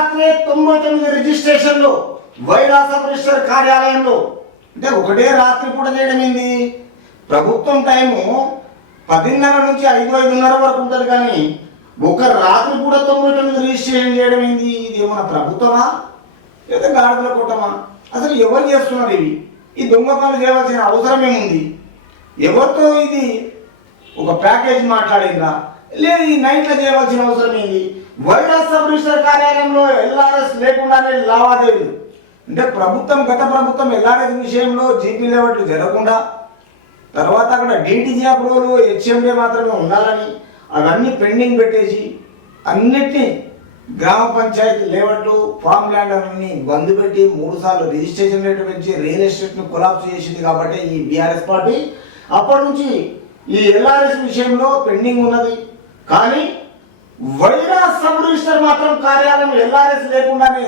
రాత్రి 99 రిజిస్ట్రేషన్లు Wyra sub register కార్యాలయంలో. అంటే ఒకటే రాత్రి కూడా చేయడం ఏంది? ప్రభుత్వం టైము 10:30 నుంచి 5:30 వరకు ఉంటుంది, కానీ ఒక రాత్రి కూడా 99 రిజిస్ట్రేషన్ చేయడం ఏంది? ఇది ఏమన్నా ప్రభుత్వమా లేదా గాడిదల కూటమా? అసలు ఎవరు చేస్తున్నారు ఇవి? ఈ దొంగ పనులు చేయవలసిన అవసరం ఏముంది? ఎవరితో ఇది ఒక ప్యాకేజ్ మాట్లాడిందా లేదు? ఈ నైట్లో చేయవలసిన అవసరం ఏంది? వైరస్ సబ్ రిజిస్టర్ కార్యాలయంలో ఎల్ఆర్ఎస్ లేకుండానే లావాదేవీలు. అంటే ప్రభుత్వం, గత ప్రభుత్వం ఎల్ఆర్ఎస్ విషయంలో జీపీ లేవట్లు జరగకుండా, తర్వాత అక్కడ డిటిజీ అప్రూవల్ హెచ్ఎండే మాత్రమే ఉండాలని అవన్నీ పెండింగ్ పెట్టేసి అన్నిటినీ గ్రామ పంచాయతీ లేవట్లు ఫామ్ ల్యాండ్ అన్ని బంద్ పెట్టి 3 సార్లు రిజిస్ట్రేషన్ రేటు పెంచి రియల్ ఎస్టేట్ను కొలాప్స్ చేసింది. కాబట్టి ఈ బీఆర్ఎస్ పార్టీ అప్పటి నుంచి ఈ ఎల్ఆర్ఎస్ విషయంలో పెండింగ్ ఉన్నది. కానీ వైరా సబ్ రిజిస్టర్ మాత్రం కార్యాలయం ఎల్ఆర్ఎస్ లేకుండానే